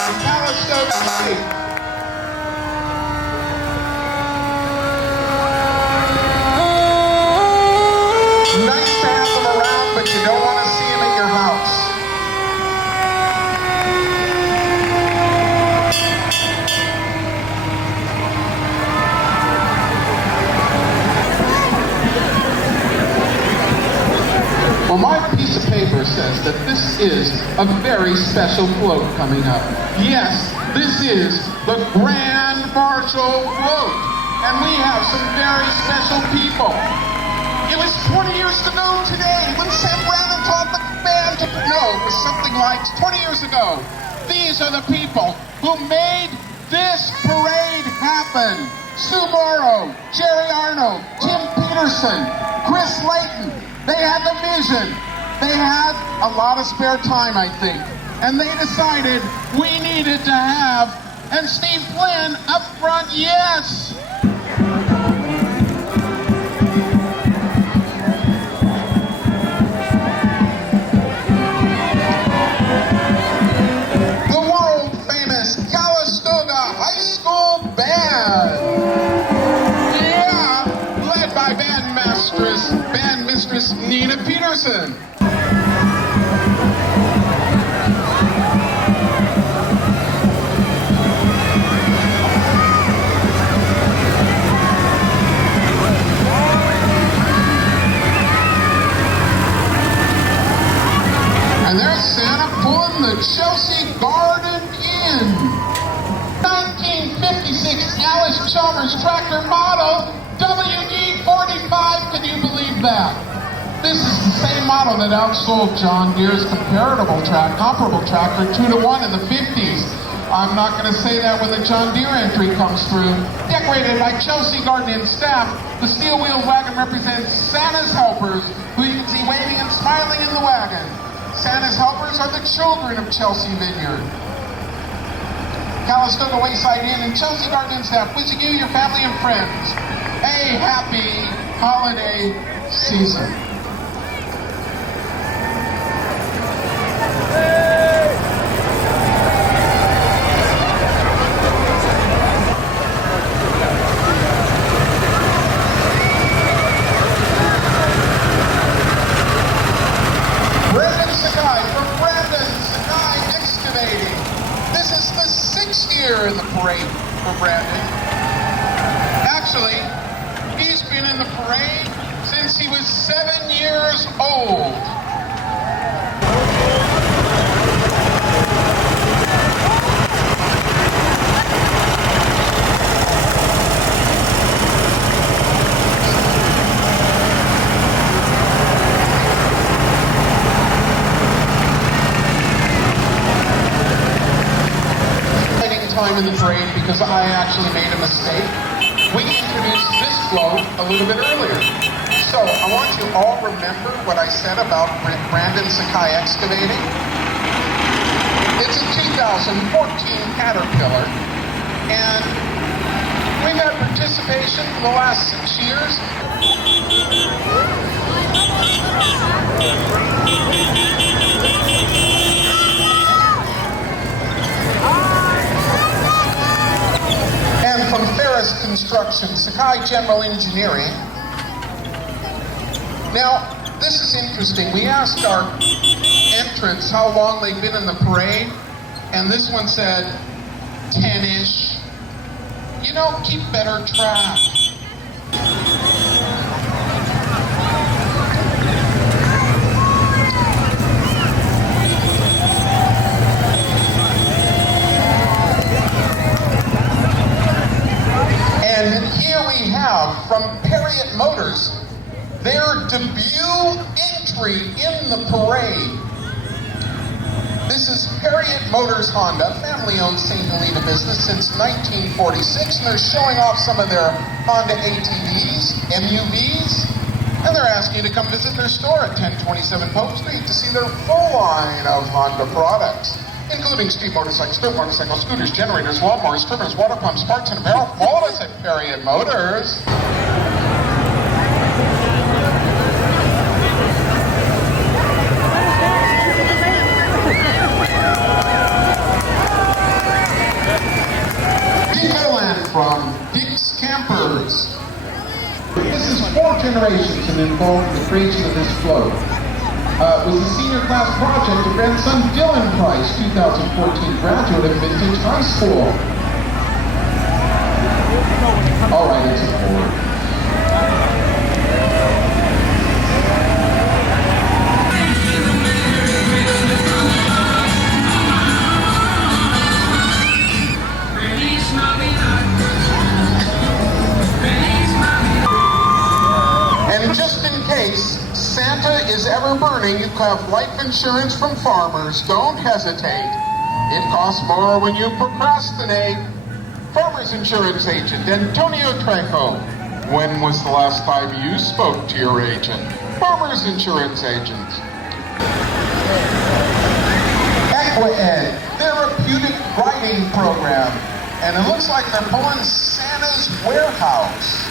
Calistoga Lighted. Nice to have them around, but you don't want to see them at your house. Well, my piece of paper says that this is a very special float coming up. Yes, this is the Grand Marshal float, and we have some very special people. It was 20 years ago today when Sam Brannon taught the band to... No, it was something like 20 years ago. These are the people who made this parade happen. Sue Morrow, Jerry Arnold, Tim Peterson, Chris Layton. They had the vision. They had a lot of spare time, I think. And they decided we needed to have, and Steve Flynn up front, yes! The world-famous Calistoga High School Band! Yeah, led by bandmistress Nina Peterson. And there's Santa pulling the Chelsea Garden in. 1956 Alice Chalmers tractor model WD-45. Can you believe that? This is the same model that outsold John Deere's comparable tractor 2-to-1 in the 50s. I'm not going to say that when the John Deere entry comes through. Decorated by Chelsea Garden and staff, the steel-wheeled wagon represents Santa's helpers, who you can see waving and smiling in the wagon. Santa's helpers are the children of Chelsea Vineyard. Calistoga Wayside Inn and Chelsea Garden and staff wishing you, your family, and friends a happy holiday season. In the parade for Brandon. Actually, he's been in the parade since he was 7 years old. Time in the parade because I actually made a mistake. We introduced this float a little bit earlier. So I want you all remember what I said about Brandon Sakai Excavating. It's a 2014 Caterpillar, and we've had participation for the last 6 years. And from Ferris Construction, Sakai General Engineering. Now, this is interesting. We asked our entrants how long they've been in the parade, and this one said 10-ish. You know, keep better track. And here we have from Perriott Motors their debut entry in the parade. This is Perriott Motors Honda, family-owned St. Helena business since 1946, and they're showing off some of their Honda ATVs, MUVs, and they're asking you to come visit their store at 1027 Pope Street to see their full line of Honda products, including street motorcycles, scooters, generators, lawnmowers, trimmers, water pumps, parts, and apparel. All of us at Perriott Motors. generations have been involved in the creation of this float. It was a senior class project of grandson Dylan Price, 2014 graduate of Vintage High School. All right, it's a board. And just in case Santa is ever burning, you have life insurance from Farmers. Don't hesitate. It costs more when you procrastinate. Farmers Insurance Agent Antonio Trejo. When was the last time you spoke to your agent? Farmers Insurance Agent. EquiEd, therapeutic writing program. And it looks like they're pulling Santa's warehouse.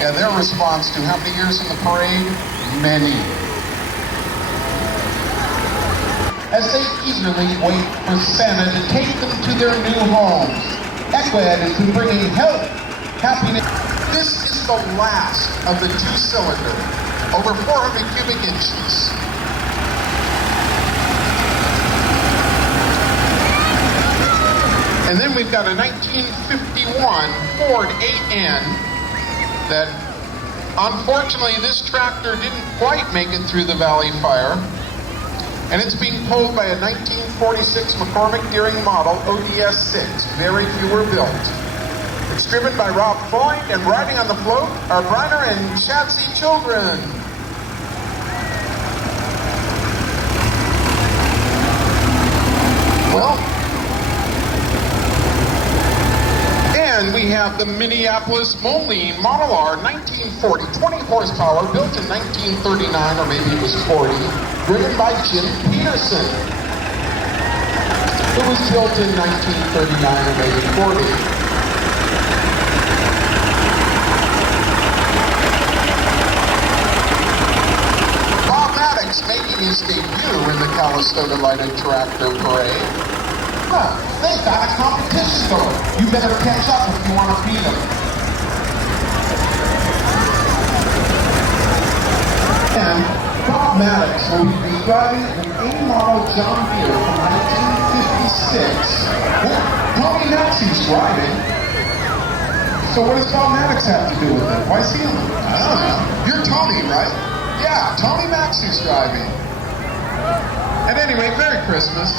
And their response to how many years in the parade? Many. As they eagerly wait for Santa to take them to their new homes. EquiEd has been bringing health, happiness. This is the last of the two-cylinder, over 400 cubic inches. And then we've got a 1951 Ford 8N that, unfortunately, this tractor didn't quite make it through the Valley Fire. And it's being pulled by a 1946 McCormick Deering model ODS 6. Very few were built. It's driven by Rob Foyt, and riding on the float are Briner and Chadsey children. Well, and we have the Minneapolis Moline Model R 1940, 20 horsepower, built in 1939, or maybe it was 40, driven by Jim Peterson. It was built in 1939 or maybe 40. Bob Maddox making his debut in the Calistoga Lighted Tractor Parade. Huh, they've got a competition going. You better catch up if you want to beat them. And Bob Maddox will be driving an A-model John Deere from 1956. Well, Tony Maxey's driving. So what does Bob Maddox have to do with it? Why is he on it? I don't know. You're Tony, right? Yeah, Tony Maxey's driving. At any rate, Merry Christmas.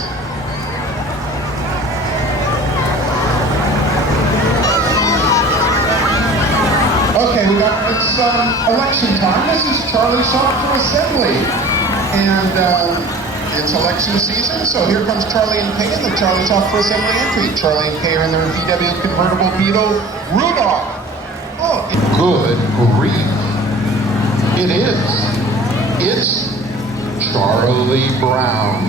Okay, it's election time. This is Charlie Shop for Assembly. And it's election season, so here comes Charlie and Kay in the Charlie Shop for Assembly entry. Charlie and Kay are in their VW convertible Beetle Rudolph. Oh, good grief. It is. It's Charlie Brown.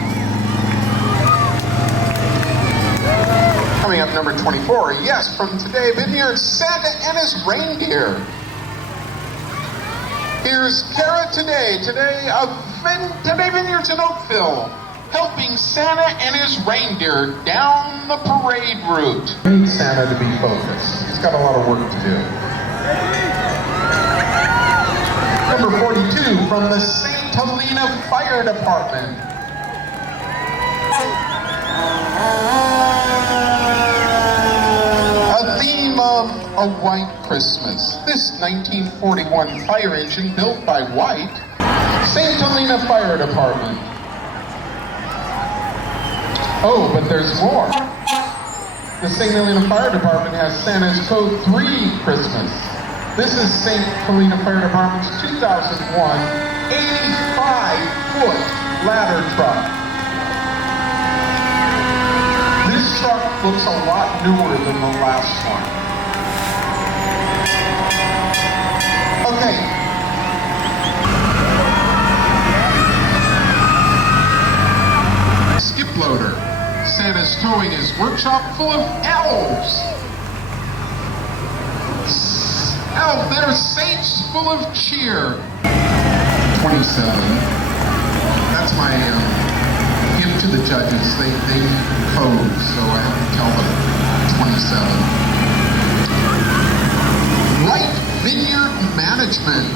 Coming up, number 24, yes, from today, Vineyard, Santa and his reindeer. Here's Kara Today Vineyards in Oakville, helping Santa and his reindeer down the parade route. We need Santa to be focused. He's got a lot of work to do. Number 42, from the St. Helena Fire Department. A White Christmas. This 1941 fire engine built by White, St. Helena Fire Department. Oh, but there's more. The St. Helena Fire Department has Santa's Code 3 Christmas. This is St. Helena Fire Department's 2001 85-foot ladder truck. This truck looks a lot newer than the last one. Okay. Skip loader. Santa's towing his workshop full of elves. They're saints full of cheer. 27. That's my gift to the judges. They code, so I have to tell them. 27. Light Vineyard management.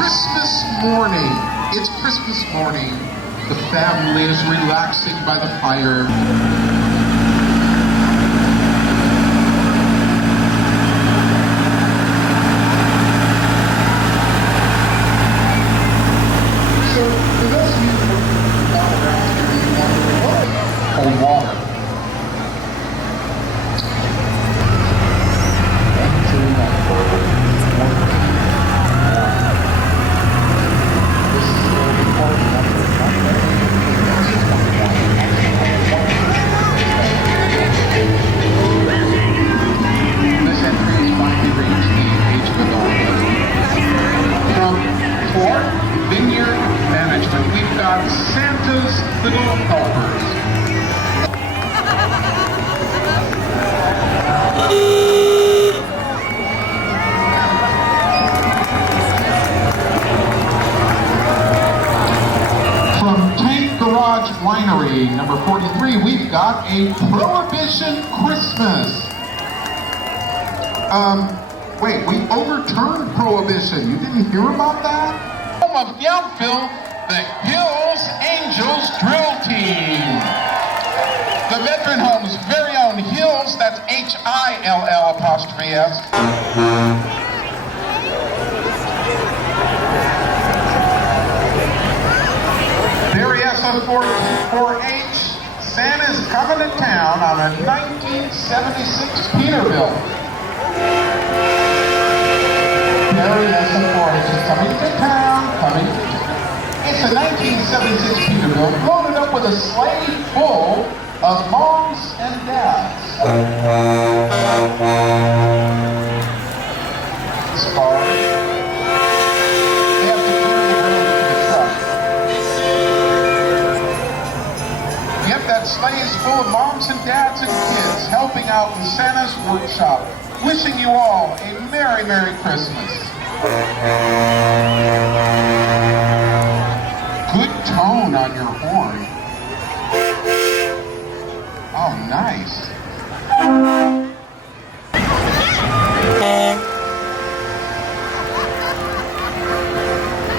Christmas morning. It's Christmas morning. The family is relaxing by the fire. So, for those of you who are not around here, you want to know cold water. Santa's Little Helpers. From Tank Garage Winery, number 43, we've got a Prohibition Christmas. Wait, we overturned Prohibition. You didn't hear about that? Home of Yountville, the Hills Angels Drill Team. The Veteran Home's very own Hills, that's H-I-L-L''S. Berryessa 4-H, Santa's coming to town on a 1976 Peterbilt. Berryessa 4-H is coming to town, It's a 1976 Peterbilt loaded up with a sleigh full of moms and dads. This car, they have to carry it over to the truck. Yep, that sleigh is full of moms and dads and kids helping out in Santa's workshop. Wishing you all a Merry, Merry Christmas. Good tone on your horn. Oh, nice.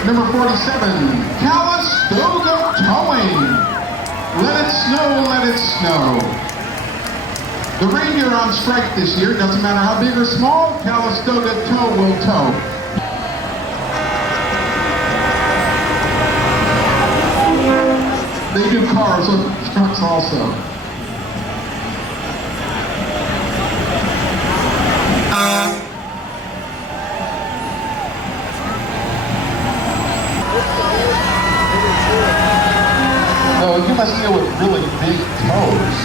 Number 47, Calistoga Towing. Let it snow, let it snow. The reindeer on strike this year. Doesn't matter how big or small, Calistoga Tow will tow. They do cars and trucks also. No, you must deal with really big toes.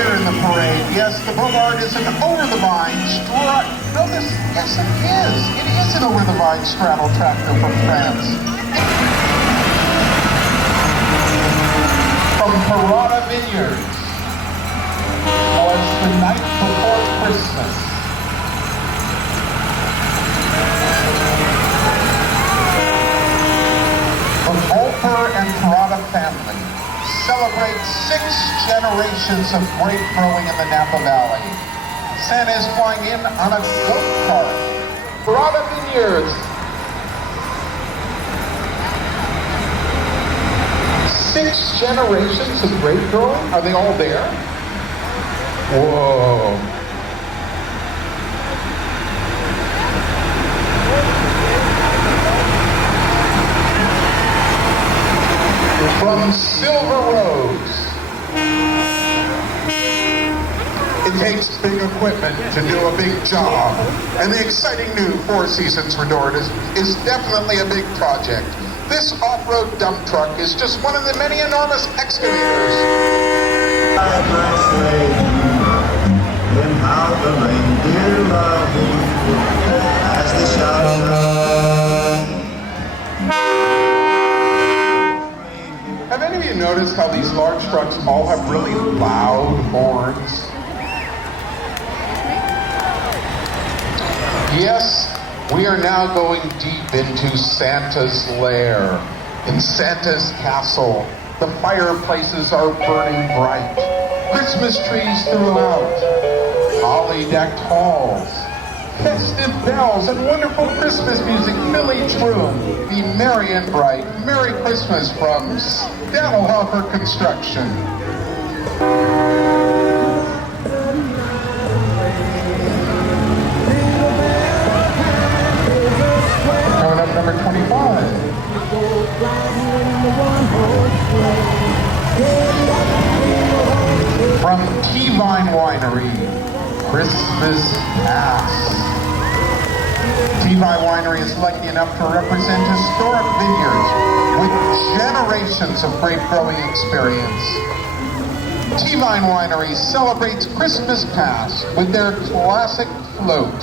In the parade, yes, the Bogart is an over-the-vine yes, it is. It is an over-the-vine straddle tractor from France. From Parada Vineyards. Oh, it's the night before Christmas. The Volper and Parada family celebrate 6 generations of grape growing in the Napa Valley. Santa is flying in on a goat cart. Parada Vineyards. 6 generations of grape growing? Are they all there? Whoa. From Silver Rose. It takes big equipment to do a big job, and the exciting new Four Seasons Resort is definitely a big project. This off-road dump truck is just one of the many enormous excavators. Have any of you noticed how these large trucks all have really loud horns? Yes, we are now going deep into Santa's lair. In Santa's castle, the fireplaces are burning bright. Christmas trees throughout, holly-decked halls, festive bells, and wonderful Christmas music fill each room. Be merry and bright. Merry Christmas from Stadelhofer Construction. Coming up, number 25. From T-Vine Winery, Christmas Pass. T-Vine Winery is lucky enough to represent historic vineyards with generations of grape growing experience. T-Vine Winery celebrates Christmas Pass with their classic float.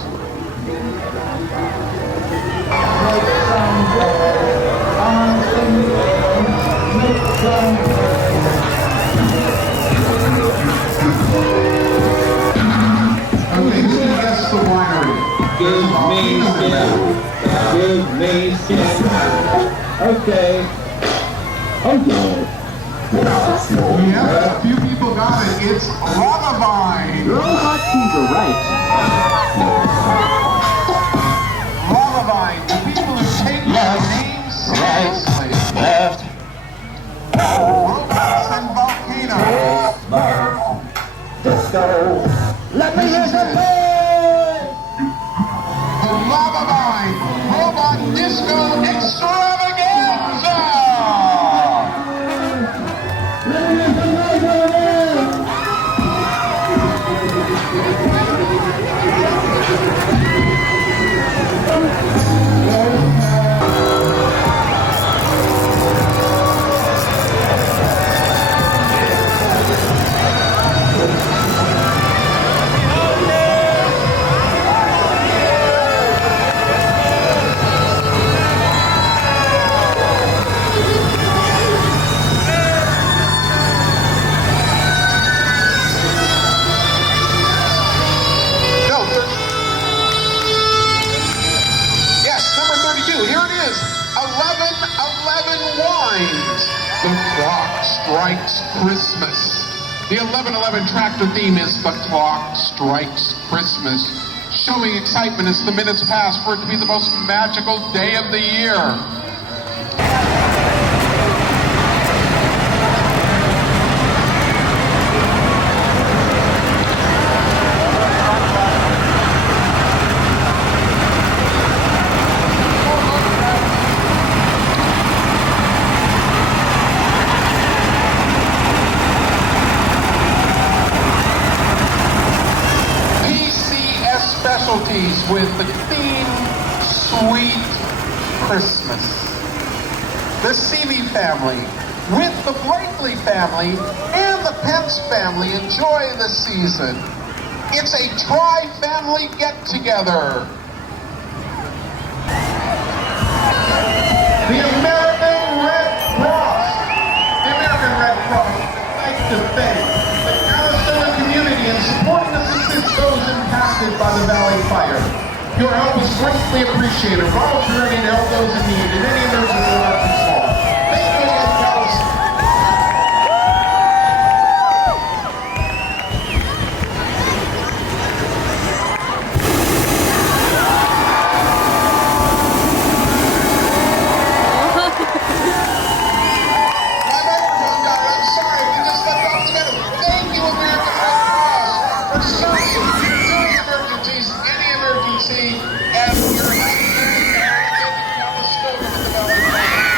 Okay, who can guess the winery? Give me skin. Give me skin. Okay. Okay. Yeah, a few people got it. It's Lavavine. Your own hotkeys are right. Lavavine, the people who take their names seriously. Left. Robots and volcanoes. Disco. Let me This hear is the it. play. The Lavavine Robot Disco Extravaganza. Let me hear the play. Yes, number 32. Here it is. 1111 Wines. The clock strikes Christmas. The 1111 tractor theme is The Clock Strikes Christmas. Showing excitement as the minutes pass for it to be the most magical day of the year. Specialties with the theme Sweet Christmas. The Seeley family with the Blakely family and the Pence family enjoy the season. It's a tri-family get-together. The American Red Cross. The American Red Cross would like to thank the Calistoga community in supporting us assist those impacted by the Valley Fire. Your help is greatly appreciated. Volunteering to help those in need in any emergency large and small. Thank you again, Calistoga. My microphone got it. I'm sorry. We just left off the middle. Thank you, American Red Cross, for serving during emergencies, any emergency, and your help in Calistoga with the Valley Fire.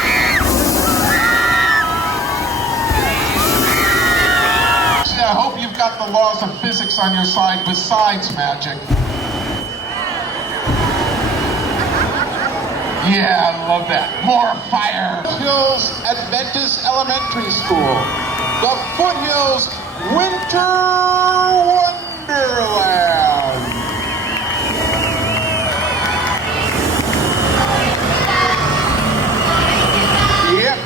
I hope you've got the laws of physics on your side besides magic. Yeah, I love that. More fire. Foothills Adventist Elementary School. The Foothills Winter Wonderland. Yep.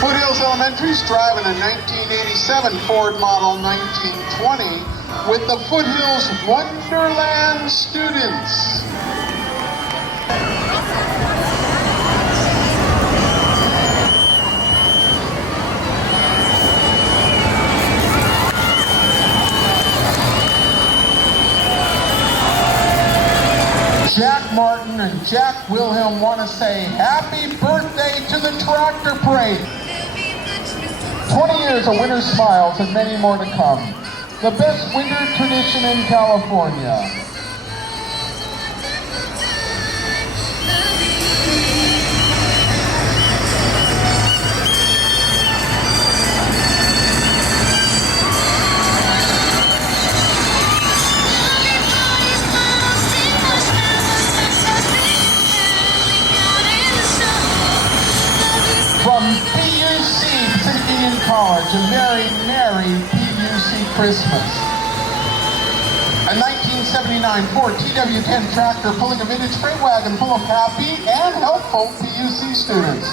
Foothills Elementary is driving a 1987 Ford Model 1920 with the Foothills Wonderland students. Jack Martin and Jack Wilhelm want to say happy birthday to the Tractor Parade. 20 years of winter smiles and many more to come. The best winter tradition in California. From PUC, Pacific Union College, a merry, merry PUC Christmas. A 1979 Ford TW10 tractor pulling a vintage freight wagon full of happy and helpful PUC students.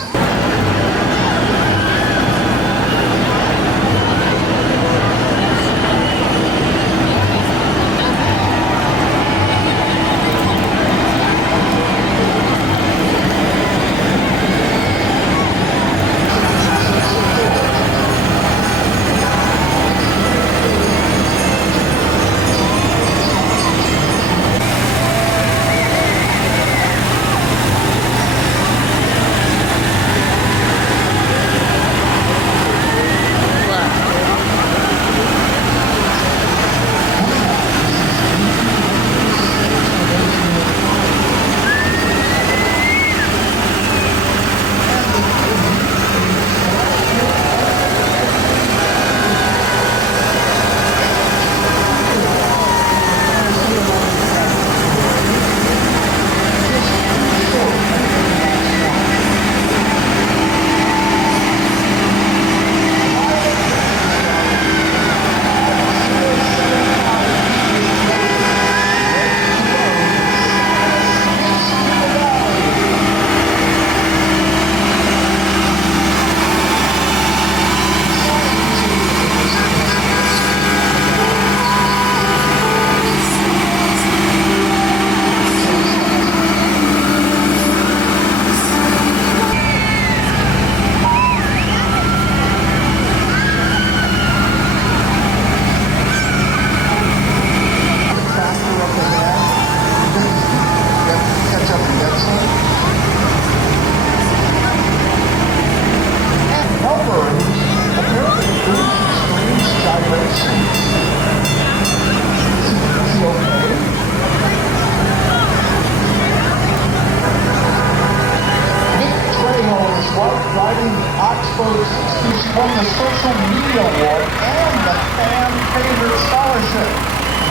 She won the Social Media Award and the Fan Favorite Scholarship.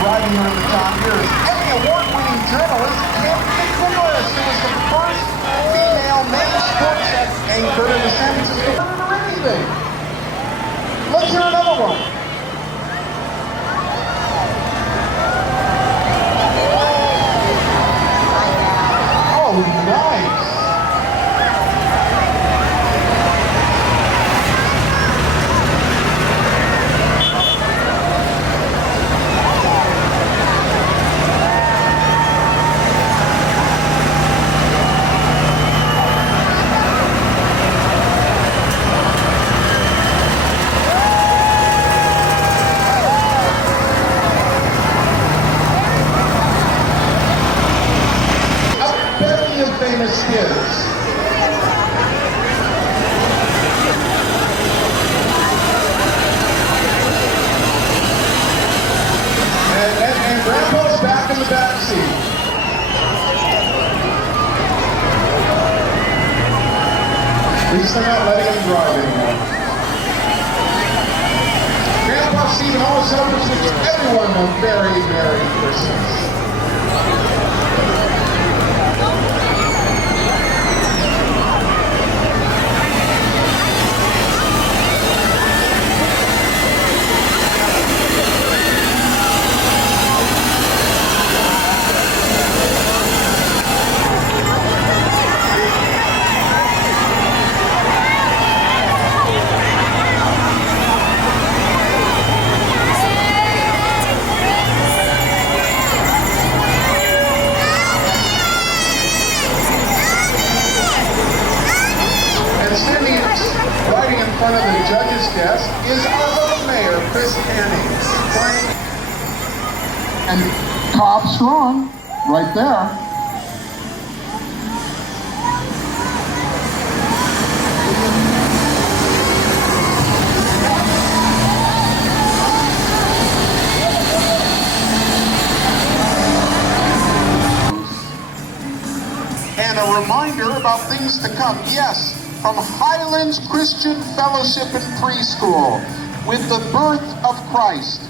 Riding her in the top years, Emmy Award-winning journalist Kim Nicholas, who was the first female main sports anchor in the San Francisco or anything. Let's hear another one. Oh, nice. Famous kids. And Grandpa's back in the back seat. At least they're not letting him drive anymore. Grandpa Steve and all his helpers wish everyone a very Merry Christmas. front of the judge's desk is our little mayor, Chris Hanning. And Cobb Strong, right there. And a reminder about things to come. Yes, from Highlands Christian Fellowship and Preschool, with the birth of Christ.